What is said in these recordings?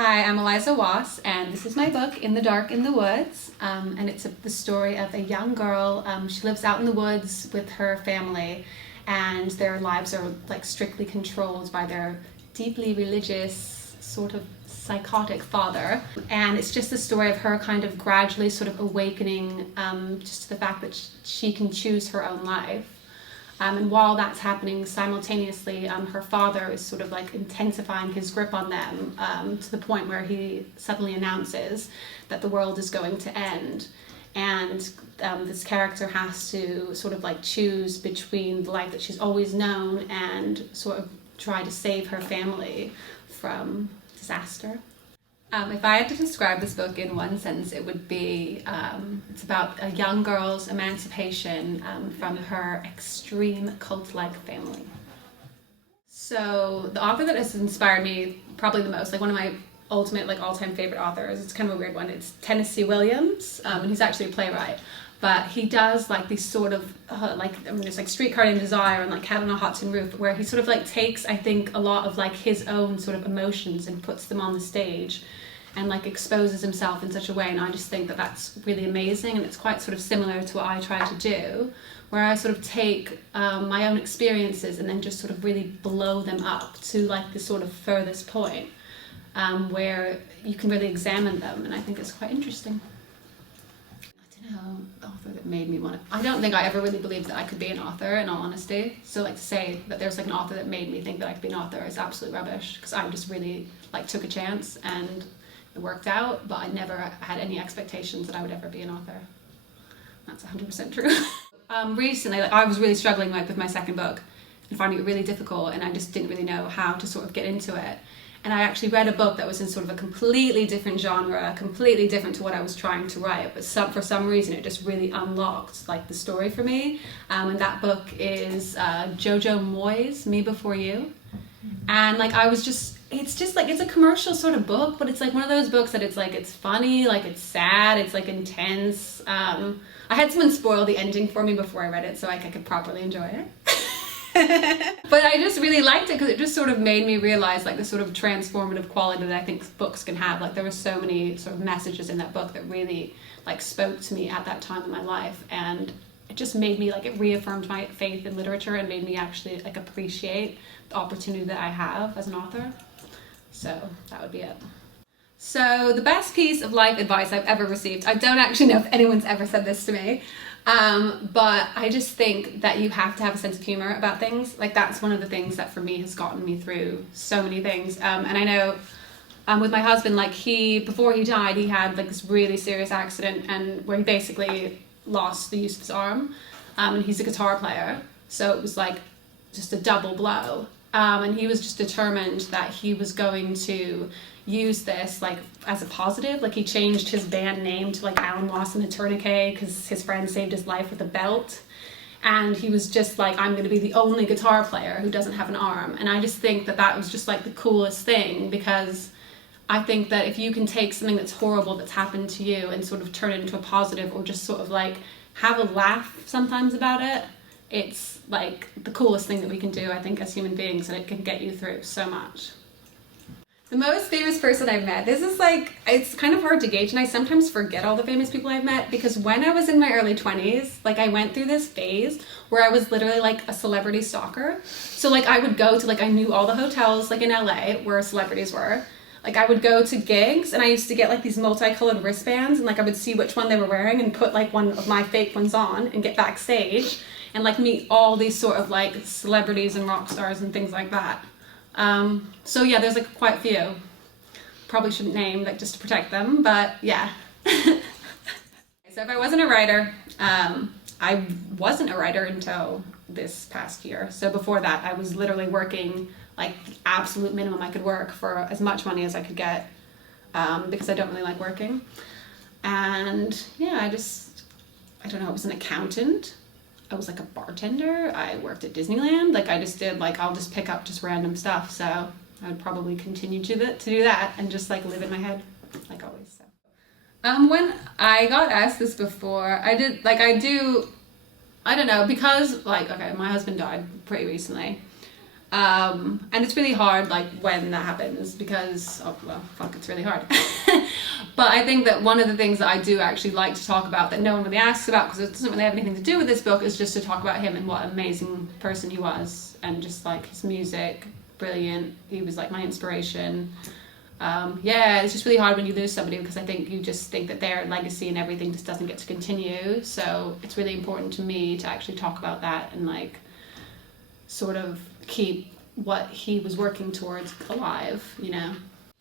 Hi, I'm Eliza Wass, and this is my book, In the Dark in the Woods, and it's the story of a young girl. She lives out in the woods with her family, and their lives are like strictly controlled by their deeply religious, sort of psychotic father. And it's just the story of her kind of gradually sort of awakening just to the fact that she can choose her own life. And while that's happening simultaneously, her father is sort of like intensifying his grip on them to the point where he suddenly announces that the world is going to end. And this character has to sort of like choose between the life that she's always known and sort of try to save her family from disaster. If I had to describe this book in one sentence, it would be, it's about a young girl's emancipation from her extreme cult-like family. So the author that has inspired me probably the most, like one of my ultimate, like all-time favorite authors, it's kind of a weird one, it's Tennessee Williams, and he's actually a playwright. But he does like these sort of there's like Streetcar Named Desire and like Cat on a Hot Tin Roof, where he sort of like takes, I think, a lot of like his own sort of emotions and puts them on the stage and like exposes himself in such a way. And I just think that that's really amazing, and it's quite sort of similar to what I try to do, where I sort of take my own experiences and then just sort of really blow them up to like the sort of furthest point where you can really examine them, and I think it's quite interesting. The author that made me want to, I don't think I ever really believed that I could be an author, in all honesty. So like to say that there's like an author that made me think that I could be an author is absolute rubbish, because I just really like took a chance and it worked out, but I never had any expectations that I would ever be an author. That's 100% true. Recently, like I was really struggling like with my second book and finding it really difficult, and I just didn't really know how to sort of get into it. And I actually read a book that was in sort of a completely different genre, completely different to what I was trying to write, but for some reason it just really unlocked like the story for me. And that book is Jojo Moyes' Me Before You. And like I was just, it's just like, it's a commercial sort of book, but it's like one of those books that it's like, it's funny, like it's sad, it's like intense. I had someone spoil the ending for me before I read it so I could properly enjoy it. But I just really liked it because it just sort of made me realize like the sort of transformative quality that I think books can have. Like there were so many sort of messages in that book that really like spoke to me at that time in my life, and it just made me like, it reaffirmed my faith in literature and made me actually like appreciate the opportunity that I have as an author. So that would be it. So the best piece of life advice I've ever received, I don't actually know if anyone's ever said this to me, but I just think that you have to have a sense of humor about things. Like that's one of the things that for me has gotten me through so many things. And I know with my husband, like before he died, he had like this really serious accident and where he basically lost the use of his arm, and he's a guitar player. So it was like just a double blow. And he was just determined that he was going to use this like as a positive. Like he changed his band name to like Alan Wass and the Tourniquet because his friend saved his life with a belt, and he was just like, I'm going to be the only guitar player who doesn't have an arm. And I just think that that was just like the coolest thing, because I think that if you can take something that's horrible that's happened to you and sort of turn it into a positive, or just sort of like have a laugh sometimes about it, it's like the coolest thing that we can do, I think, as human beings, and it can get you through so much. The most famous person I've met, this is like, it's kind of hard to gauge, and I sometimes forget all the famous people I've met, because when I was in my early 20s, like I went through this phase where I was literally like a celebrity stalker. So like I would go to like, I knew all the hotels like in LA where celebrities were. Like I would go to gigs and I used to get like these multicolored wristbands, and like I would see which one they were wearing and put like one of my fake ones on and get backstage and like meet all these sort of like celebrities and rock stars and things like that. So yeah, there's like quite a few. Probably shouldn't name, like just to protect them, but yeah. So if I wasn't a writer, I wasn't a writer until this past year. So before that, I was literally working like the absolute minimum I could work for as much money as I could get, because I don't really like working. And yeah, I don't know, I was an accountant. I was like a bartender. I worked at Disneyland. Like I just did like, I'll just pick up just random stuff. So I would probably continue to do that and just like live in my head like always. So when I got asked this before, I don't know, because like, okay, my husband died pretty recently. And it's really hard, like, when that happens because, it's really hard. But I think that one of the things that I do actually like to talk about that no one really asks about, because it doesn't really have anything to do with this book, is just to talk about him and what an amazing person he was, and just like his music, brilliant. He was like my inspiration. It's just really hard when you lose somebody, because I think you just think that their legacy and everything just doesn't get to continue. So it's really important to me to actually talk about that and like sort of keep what he was working towards alive, you know.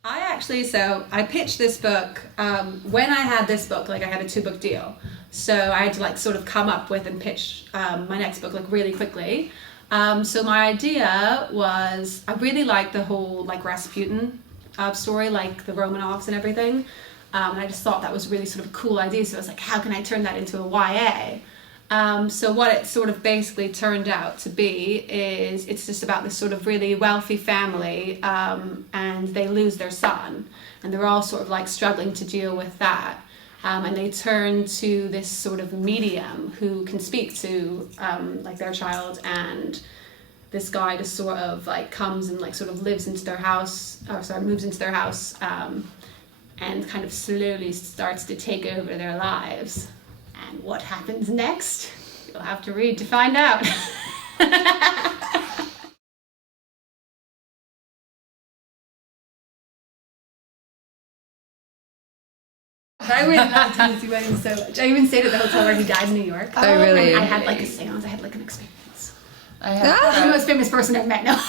I pitched this book when I had this book, like I had a 2-book deal, so I had to like sort of come up with and pitch my next book like really quickly. So my idea was, I really liked the whole like Rasputin story, like the Romanovs and everything, and I just thought that was really sort of a cool idea. So I was like, how can I turn that into a YA? So what it sort of basically turned out to be is it's just about this sort of really wealthy family, and they lose their son, and they're all sort of like struggling to deal with that, and they turn to this sort of medium who can speak to like their child, and this guy just sort of like comes and like sort of moves into their house, and kind of slowly starts to take over their lives. And what happens next? You'll have to read to find out. I really loved Tennessee Williams so much. I even stayed at the hotel where he died in New York. Oh, really? I had like a seance. I had like an experience. I had I'm the most famous person I've met now.